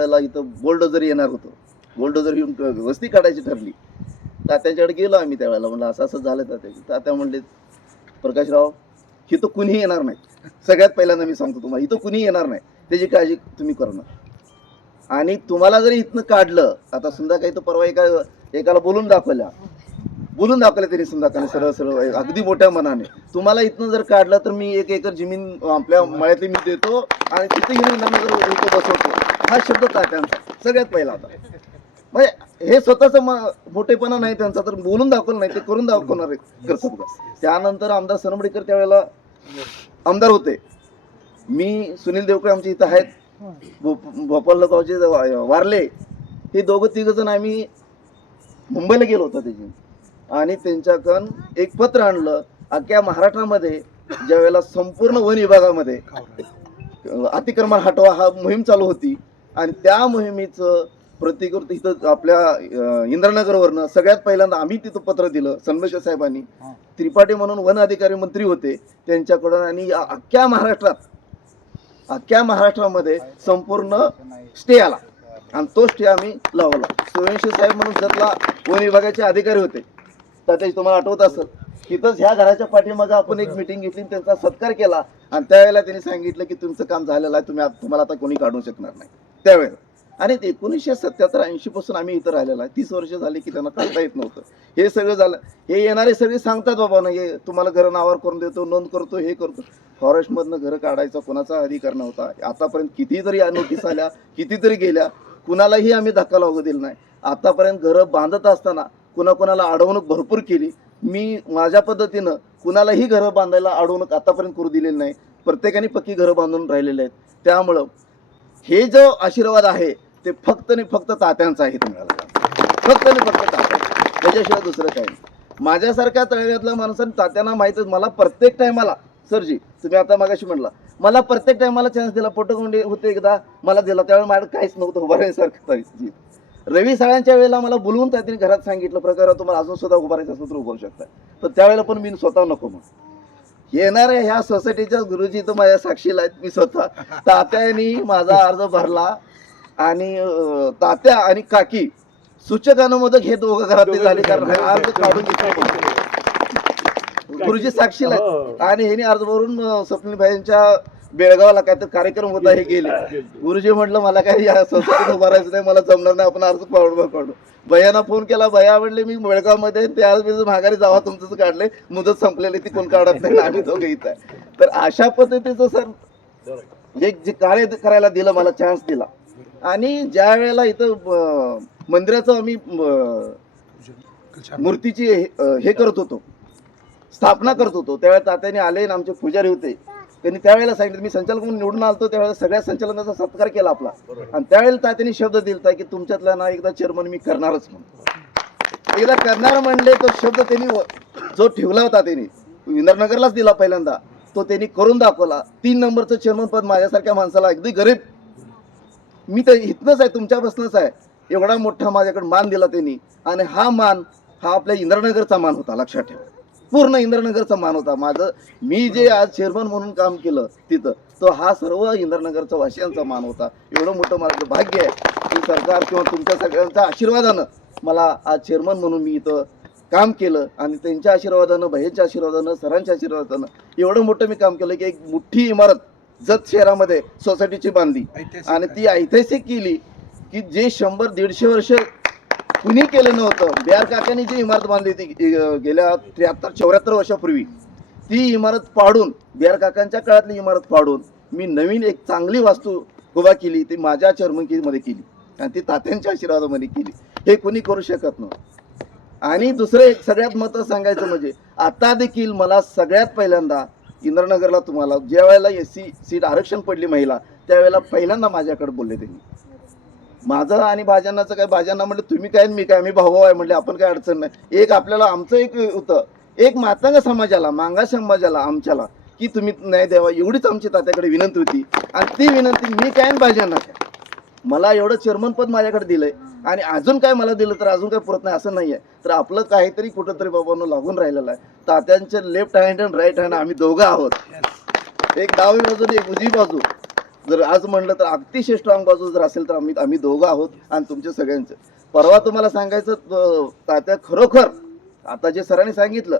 वेळेला इथं बोल्डोजर येणार होतं. बोल्डोजर येऊन वस्ती काढायची ठरली. तात्याच्याकडे गेलो आम्ही त्यावेळेला. म्हणलं असं असं झालं तात्या. तात्या म्हणले प्रकाशराव इथं कुणीही येणार नाही. सगळ्यात पहिल्यांदा मी सांगतो तुम्हाला इथं कुणीही येणार नाही. त्याची काळजी तुम्ही करणार आणि तुम्हाला जरी इथनं काढलं आता समजा काही तर परवा एका एकाला बोलून दाखवल्या. बोलून दाखवलं त्यांनी समजा सरळ सरळ अगदी मोठ्या मनाने. तुम्हाला इथनं जर काढलं तर मी एक एकर जमीन आपल्या मळ्यातली मी देतो आणि तिथे घेऊन जर बसवतो. हा शब्द तात्यांचा सगळ्यात पहिला होता. म्हणजे हे स्वतःच मोठेपणा नाही त्यांचा तर बोलून दाखवलं नाही ते करून दाखवणार कर्तव्य त्यानंतर आमदार सरमडीकर त्यावेळेला आमदार होते. मी सुनील देवकर आमच्या इथं आहेत. भोप- गावचे वा- वारले. हे दोघं तिघ जण आम्ही मुंबईला गेलो होतो त्याची आणि त्यांच्याकडून एक पत्र आणलं अख्ख्या महाराष्ट्रामध्ये ज्यावेळेला संपूर्ण वन विभागामध्ये अतिक्रमण हटवा हा मोहीम चालू होती. आणि त्या मोहिमेचं प्रतिकृत इथं आपल्या इंद्रनगरवरनं सगळ्यात पहिल्यांदा आम्ही तिथं पत्र दिलं सन्मेश्वर साहेबांनी. त्रिपाठी म्हणून वन अधिकारी मंत्री होते त्यांच्याकडून आणि अख्ख्या महाराष्ट्रात अख्ख्या महाराष्ट्रामध्ये संपूर्ण स्टे आला. आणि तो स्टे आम्ही लावला. सूर्यवंशी साहेब म्हणून जतला वन विभागाचे अधिकारी होते. त्याच्याशी तुम्हाला आठवत असेल तिथंच ह्या घराच्या पाठीमागं आपण एक मिटिंग घेतली त्यांचा सत्कार केला. आणि त्यावेळेला त्यांनी सांगितलं की तुमचं काम झालेलं आहे तुम्ही तुम्हाला आता कोणी काढू शकणार नाही. त्यावेळेस आणि ते एकोणीसशे सत्याहत्तर ऐंशी पासून आम्ही इथं राहिलेला आहे. तीस वर्ष झाली की त्यांना काढता येत नव्हतं. हे सगळं झालं. हे येणारे सगळे सांगतात बाबा ना हे तुम्हाला घरं नावावर करून देतो नोंद करतो हे करतो. फॉरेस्टमधनं घरं काढायचा कोणाचा अधिकार नव्हता. आतापर्यंत कितीतरी या नोटीस आल्या कितीतरी गेल्या. कुणालाही आम्ही धक्का लागू दिला नाही. आतापर्यंत घरं बांधत असताना कुणाकुणाला अडवणूक भरपूर केली. मी माझ्या पद्धतीनं कुणालाही घरं बांधायला अडवणूक आतापर्यंत करू दिलेली नाही. प्रत्येकाने पक्की घरं बांधून राहिलेले आहेत. त्यामुळं हे जो आशीर्वाद आहे ते फक्त आणि फक्त तात्यांचा आहे तुम्हाला. फक्त आणि फक्त तात्या. त्याच्याशिवाय दुसरं काही माझ्यासारख्या तळव्यातल्या माणसाने तात्यांना माहितच मला प्रत्येक टायमाला सरजी तुम्ही आता मागाशी म्हणला मला प्रत्येक टायमाला चान्स दिला. पोटोकोंडे होते एकदा? मला दिला. त्यावेळेला माझ्याकडे काहीच नव्हतं. उभारण्यासारखं रवी साळ्यांच्या वेळेला मला बोलवून त्यांनी घरात सांगितलं प्रकार तुम्हाला अजून सुद्धा उभारायचं असं तर उभारू शकता. तर त्यावेळेला पण मी स्वतः नको मग येणाऱ्या ह्या सोसायटीच्या गुरुजी तर माझ्या साक्षीला आहेत मी स्वतः तात्यानी माझा अर्ज भरला आणि अं, तात्या आणि काकी सूचकानुमोदक हे दोघं घरातले झाले कारण हा अर्ज काढून घेतला. गुरुजी साक्षीला आहेत. आणि ह्यानी अर्ज भरून अं, स्वप्नील भाईंच्या बेळगावला काय तर कार्यक्रम होता हे गेले. गुरुजी म्हटलं मला काही या उभारायचं नाही मला जमणार नाही आपण अर्ज काढू काढू भैयाना फोन केला भैया म्हणले मी बेळगावमध्ये ते अर्ज बिर्ज माघारी जावा तुमचं काढले मुदत संपलेली ती कोण काढत नाही आम्ही दोघं इथं आहे. तर अशा पद्धतीचं सर एक जे कार्य करायला दिलं मला चान्स दिला. आणि ज्या वेळेला इथं मंदिराचं आम्ही मूर्तीची हे हे करत होतो स्थापना करत होतो त्यावेळेला तात्याने आले आणि आमचे पुजारी होते. त्यांनी त्यावेळेला सांगितलं मी संचालक म्हणून निवडून आलतो त्यावेळेला सगळ्या संचालनाचा सत्कार केला आपला. आणि त्यावेळेला तात्याने शब्द दिलता की तुमच्यातला ना एकदा चेअरमन मी करणारच म्हणून. एकदा करणार म्हणले तो शब्द त्यांनी जो ठेवला होता त्यांनी इंद्रनगरलाच दिला पहिल्यांदा तो त्यांनी करून दाखवला. तीन नंबरचं चेअरमन पद माझ्यासारख्या माणसाला अगदी गरीब. मी तर इथनंच आहे तुमच्यापासूनच आहे. एवढा मोठा माझ्याकडे मान दिला त्यांनी. आणि हा मान हा आपल्या इंद्रनगरचा मान होता लक्षात ठेवा. पूर्ण इंद्रनगरचा मान होता. माझं मी जे आज चेअरमन म्हणून काम केलं तिथं तो हा सर्व इंद्रनगरचा वासियांचा मान होता. एवढं मोठं माझं भाग्य आहे. की सरकार किंवा तुमच्या सगळ्यांच्या आशीर्वादानं मला आज चेअरमन म्हणून मी इथं काम केलं आणि त्यांच्या आशीर्वादानं बहेरच्या आशीर्वादानं सरांच्या आशीर्वादानं एवढं मोठं मी काम केलं की एक मोठी इमारत जत शहरामध्ये सोसायटीची बांधली. आणि ती ऐतिहासिक केली की जे शंभर दीडशे वर्ष कुणी केलं नव्हतं. बिहार काकांनी जी इमारत बांधली होती गेल्या त्र्याहत्तर चौऱ्याहत्तर वर्षापूर्वी ती इमारत पाडून बिहार काकांच्या काळातली इमारत पाडून मी नवीन एक चांगली वास्तू उभा केली ती माझ्या चर्मकीमध्ये केली आणि ती तात्यांच्या आशीर्वादामध्ये केली. हे कुणी करू शकत नव्हतं. आणि दुसरं एक सगळ्यात महत्त्वाचं सांगायचं म्हणजे आता देखील मला सगळ्यात पहिल्यांदा इंद्रनगरला तुम्हाला ज्या वेळेला एस सी सीट आरक्षण पडली महिला त्यावेळेला पहिल्यांदा माझ्याकडे बोलले त्यांनी. माझं आणि भाज्यांनाचं काय भाज्यांना म्हटलं तुम्ही काय मी काय मी भाऊ आहे म्हटले आपण काय अडचण नाही. एक आपल्याला आमचं एक होतं. एक मातंग समाजाला मांगा समाजाला आमच्याला की तुम्ही न्याय द्यावा एवढीच आमची तात्याकडे विनंती होती. आणि ती विनंती मी काय भाज्यांना काय? मला एवढं चेअरमन पद माझ्याकडे दिलंय. आणि अजून काय मला दिलं तर अजून काय पुरत नाही असं नाही आहे तर आपलं काहीतरी कुठंतरी बाबांनो लागून राहिलेलं आहे. तात्यांचे left hand and right hand आम्ही दोघं आहोत. एक डावी बाजू एक उजवी बाजू. जर आज म्हणलं तर अतिशय स्ट्रॉंग बाजू जर असेल तर आम्ही आम्ही दोघं आहोत आणि तुमच्या सगळ्यांचं. परवा तुम्हाला सांगायचं तात्या खरोखर आता जे सरांनी सांगितलं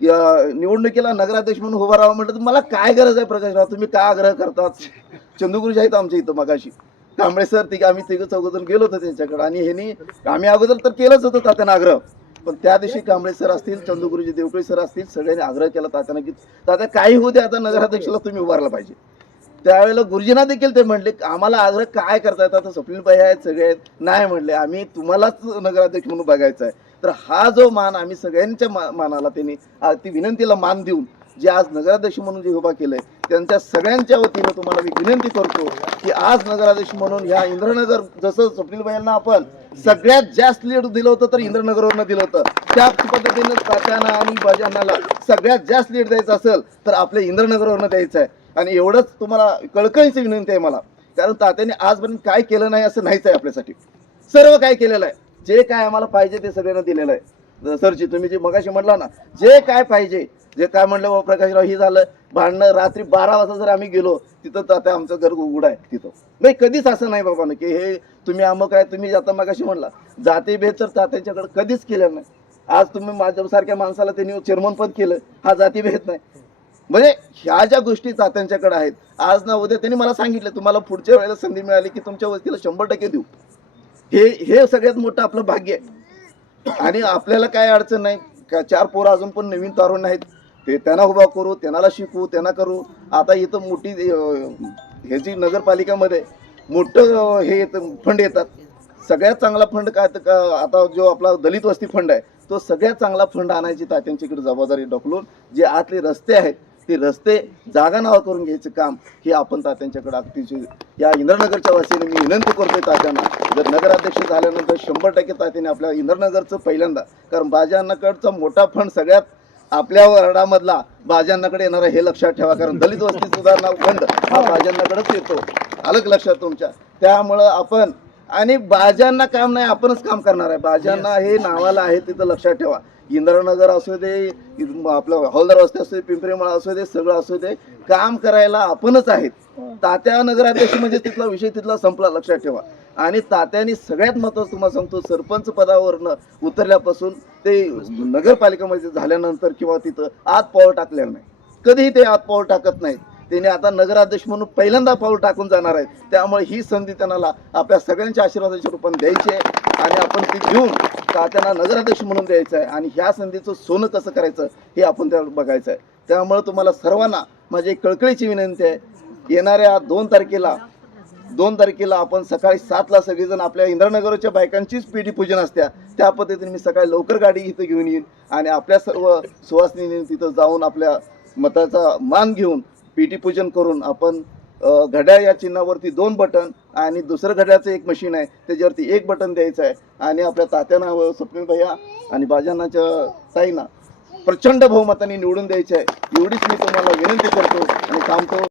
निवडणुकीला नगराध्यक्ष म्हणून उभा राहावं म्हटलं तर मला काय गरज आहे प्रकाशराव तुम्ही काय आग्रह करतात? चंदुगुरुजी आहेत आमच्या इथं मगाशी. कांबळे सर तिघ आम्ही तिघं चौघजण गेलो होतो त्यांच्याकडे. आणि ह्यांनी आम्ही अगोदर तर केलंच होतं तात्यानं आग्रह. पण त्या दिवशी कांबळे सर असतील चंदुगुरुजी देवकळी सर असतील सगळ्यांनी आग्रह केला तात्यानं की तात्या काही होऊ दे आता नगराध्यक्षाला तुम्ही उभारला पाहिजे. त्यावेळेला गुरुजींना देखील ते म्हणले आम्हाला आग्रह काय करतायत आता स्वप्नील भाई आहेत सगळे आहेत. नाही म्हणले आम्ही तुम्हालाच नगराध्यक्ष म्हणून बघायचा आहे तर हा जो मान आम्ही सगळ्यांच्या मा- मानाला त्यांनी ती विनंतीला मान देऊन जे आज नगराध्यक्ष म्हणून जे उभा केलंय त्यांच्या सगळ्यांच्या वतीनं तुम्हाला मी विनंती करतो की आज नगराध्यक्ष म्हणून ह्या इंद्रनगर जसं स्वप्नील भाईंना आपण सगळ्यात जास्त लीड दिलं होतं तर इंद्रनगरवरनं दिलं होतं. त्या पद्धतीनं तात्याना आणि बाजानाला सगळ्यात जास्त लीड द्यायचं असेल तर आपल्या इंद्रनगरवरनं द्यायचं आहे आणि एवढंच तुम्हाला कळकळीची विनंती आहे मला. कारण तात्याने आजपर्यंत काय केलं नाही असं नाहीच आहे आपल्यासाठी. सर्व काय केलेलं आहे. जे काय आम्हाला पाहिजे ते सगळ्यांना दिलेलं आहे. सरची तुम्ही जे मगाशी म्हटला ना जे काय पाहिजे जे काय म्हणलं बाबा प्रकाशराव हे झालं भांडणं रात्री बारा वाजता जर आम्ही गेलो तिथं तात्या आमचं घर उघड आहे तिथं. नाही कधीच असं नाही बाबा ना की हे तुम्ही अमक आहे तुम्ही आता मगाशी म्हणला जातीभेद तर तात्याच्याकडे कधीच केलं नाही. आज तुम्ही माझ्यासारख्या माणसाला त्यांनी चेअरमन पण केलं हा जाती भेद नाही. म्हणजे ह्या ज्या गोष्टी तात्यांच्याकडे आहेत आज ना उद्या त्यांनी मला सांगितलं तुम्हाला पुढच्या वेळेला संधी मिळाली की तुमच्या वस्तीला शंभर टक्के देऊ. हे हे सगळ्यात मोठं आपलं भाग्य आहे. आणि आपल्याला काय अडचण नाही का चार पोरं अजून पण नवीन तारुण आहेत ते त्यांना उभा करू त्यांना शिकवू त्यांना करू. आता इथं मोठी ह्याची नगरपालिकामध्ये मोठं हे येतं फंड येतात. सगळ्यात चांगला फंड काय तर का आता जो आपला दलित वस्ती फंड आहे तो सगळ्यात चांगला फंड आणायची तात्यांच्याकडे जबाबदारी ढकलून जे आतले रस्ते आहेत ते रस्ते जागा नावा करून घ्यायचं काम हे आपण तात्यांच्याकडे अगदीचे या इंद्रनगरच्या वतीने मी विनंती करतोय तात्यांना. जर नगराध्यक्ष झाल्यानंतर शंभर टक्के तात्याने आपल्या इंद्रनगरचं पहिल्यांदा कारण बाजांनाकडचा मोठा फंड सगळ्यात आपल्या वरडामधला बाजांनाकडे येणार आहे हे लक्षात ठेवा कारण दलित वस्ती सुधारणा फंड हा बाजांनाकडेच येतो. अलग लक्षात तुमच्या. त्यामुळं आपण आणि बाजांना काम नाही आपणच काम करणार आहे. बाजांना हे नावाला आहे तिथं लक्षात ठेवा. इंद्रनगर असू दे आपलं हौलदार वस्ती असू दे पिंपरी मळा असू दे सगळं असू दे काम करायला आपणच आहेत. तात्या नगराध्यक्ष म्हणजे तिथला विषय तिथला संपला लक्षात ठेवा. आणि तात्याने सगळ्यात महत्वाचं तुम्हाला सांगतो सरपंच पदावरनं उतरल्यापासून ते नगरपालिकेमध्ये झाल्यानंतर किंवा तिथं आत पाऊल टाकलेलं नाही. कधीही ते आत पाऊल टाकत नाहीत. त्याने आता नगराध्यक्ष म्हणून पहिल्यांदा पाऊल टाकून जाणार आहेत. त्यामुळे ही संधी त्यांना आपल्या सगळ्यांच्या आशीर्वादाच्या रूपाने द्यायची आहे. आणि आपण ती घेऊन तात्यांना नगराध्यक्ष म्हणून द्यायचं आहे आणि ह्या संधीचं सोनं कसं करायचं हे आपण त्या बघायचं आहे. त्यामुळं तुम्हाला सर्वांना माझी कळकळीची विनंती आहे. येणाऱ्या दोन तारखेला दोन तारखेला आपण सकाळी सातला सगळेजण आपल्या इंद्रनगरच्या बायकांचीच पेटी पूजन असत्या. त्या पद्धतीने मी सकाळी लवकर गाडी इथं घेऊन येईन आणि आपल्या सर्व सुवासिनी तिथं जाऊन आपल्या मताचा मान घेऊन पेटी पूजन करून आपण घड्याळ या चिन्हावरती दोन बटन आणि दुसरं घड्याळचं एक मशीन आहे. त्याच्यावरती एक बटन द्यायचं आहे. आणि आपल्या तात्यांना स्वप्नील भैया आणि बाजांनाच्या ताईंना. प्रचंड बहुमताने निवडून द्यायचं आहे. एवढीच मी तुम्हाला विनंती करतो आणि थांबतो.